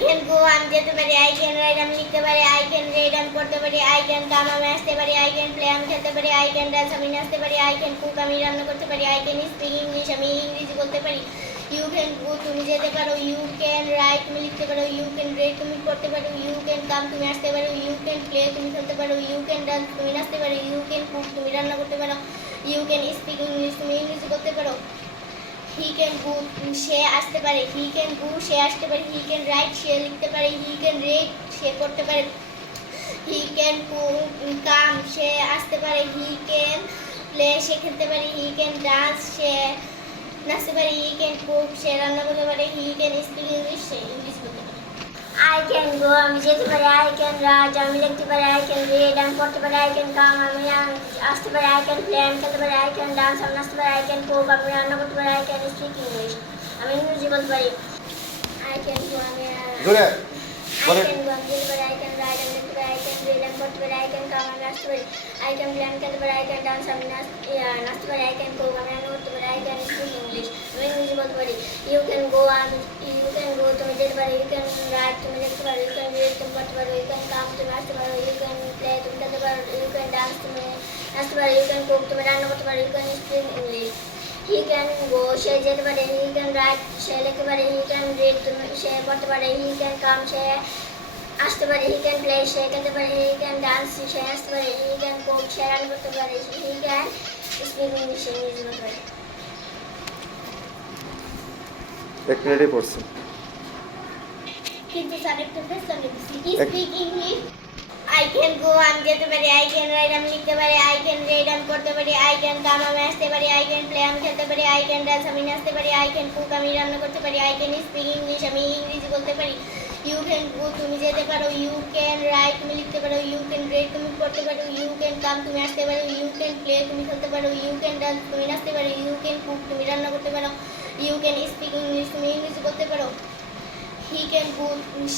can go আমি যেতে পারি, I can write আমি লিখতে পারি, I can read আমি পড়তে পারি, I can come আমি আসতে পারি, I can play আমি খেলতে পারি, I can dance আমি নাচতে পারি, I can cook আমি রান্না করতে পারি, I can speak English আমি ইংরেজি বলতে পারি। You can go তুমি যেতে পারো, you can write তুমি লিখতে পারো, you can read তুমি পড়তে পারো, you can come তুমি আসতে পারো, you can play তুমি খেলতে পারো, you can dance তুমি নাচতে পারো, you can cook তুমি রান্না করতে পারো, you can speak English তুমি ইংরেজি বলতে পারো। He can go সে আসতে পারে, he can go সে আসতে পারে, he can write সে লিখতে পারে, he can read সে পড়তে পারে, he can come সে আসতে পারে, he can play সে খেলতে পারে, he can dance সে নাচতে পারে, he can cook সে রান্না করতে পারে, he can speak English say English বলতে পারে। I can go আমি যেতে পারি, I can write আমি লিখতে পারি, I can read আমি পড়তে পারি, I can come আমি আসতে পারি, I can play আমি খেলতে পারি, I can dance আমি নাচতে পারি, I can cook আমি রান্না করতে পারি, I can speak English আমি ইংরেজি বলতে পারি। I can go আমি যেতে পারি, I can write আমি লিখতে পারি, I can read আমি পড়তে পারি, I can come আমি আসতে পারি, I can play আমি খেলতে পারি, I can dance আমি নাচতে পারি, I can cook আমি রান্না করতে পারি, I can speak English আমি ইংরেজি বলতে পারি। You can go তুমি যেতে পারো, you can write তুমি লিখতে পারো, you can read তুমি পড়তে পারো, you can come তুমি আসতে পারো, you can play তুমি খেলতে পারো, you can dance তুমি নাচতে পারো, you can cook তুমি রান্না করতে পারো, you can speak English। He can go সে যেতে পারে, he can write সে লিখতে পারে, he can read তুমি সে পড়তে পারে, he can come সে আসতে পারে, he can play সে খেলতে পারে, he can dance সে আসতে পারে, he can cook সে রান্না করতে পারে, he can speak English সে ইংরেজি বলতে পারে। এক মিনিটে পড়ছি। কিন্তু স্যার একটা কোশ্চেন দিছি, speak English. I can go আমি যেতে পারি, I can write আমি লিখতে পারি, I can read আমি পড়তে পারি, I can come আমি আসতে পারি, I can play আমি খেলতে পারি, I can dance আমি নাচতে পারি, I can cook আমি রান্না করতে পারি, I can speak English আমি ইংরেজি বলতে পারি। You can go তুমি যেতে পারো, you can write তুমি লিখতে পারো, you can read তুমি পড়তে পারো, you can come তুমি আসতে পারো, you can play তুমি খেলতে পারো, you can dance তুমি নাচতে পারো, you can cook তুমি রান্না করতে পারো, you can speak English তুমি ইংরেজি বলতে পারো। He can go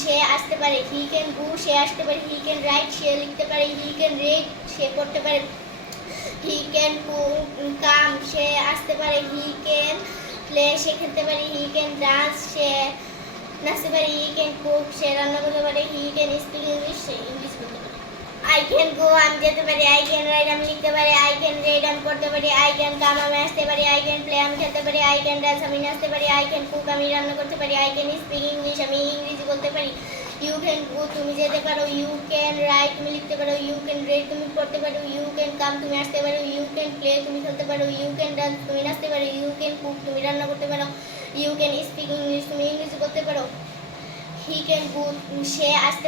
সে আসতে পারে, he can go সে আসতে পারে, he can write সে লিখতে পারে, he can read সে পড়তে পারে, he can come সে আসতে পারে, he can play সে খেলতে পারে, he can dance সে নাচতে পারে, he can cook সে রান্না করতে পারে, he can speak English say English বলতে পারে। I can go আমি যেতে পারি, I can write আমি লিখতে পারি, I can read আমি পড়তে পারি, I can come আমি আসতে পারি, I can play আমি খেলতে পারি, I can dance আমি নাচতে পারি, I can cook আমি রান্না করতে পারি, I can speak English আমি ইংরেজি বলতে পারি। You can go তুমি যেতে পারো, you can write তুমি লিখতে পারো, you can read তুমি পড়তে পারো, you can come তুমি আসতে পারো, you can play তুমি খেলতে পারো, you can dance তুমি নাচতে পারো, you can cook তুমি রান্না করতে পারো, you can speak English তুমি ইংরেজি বলতে পারো। He can go সে আসতে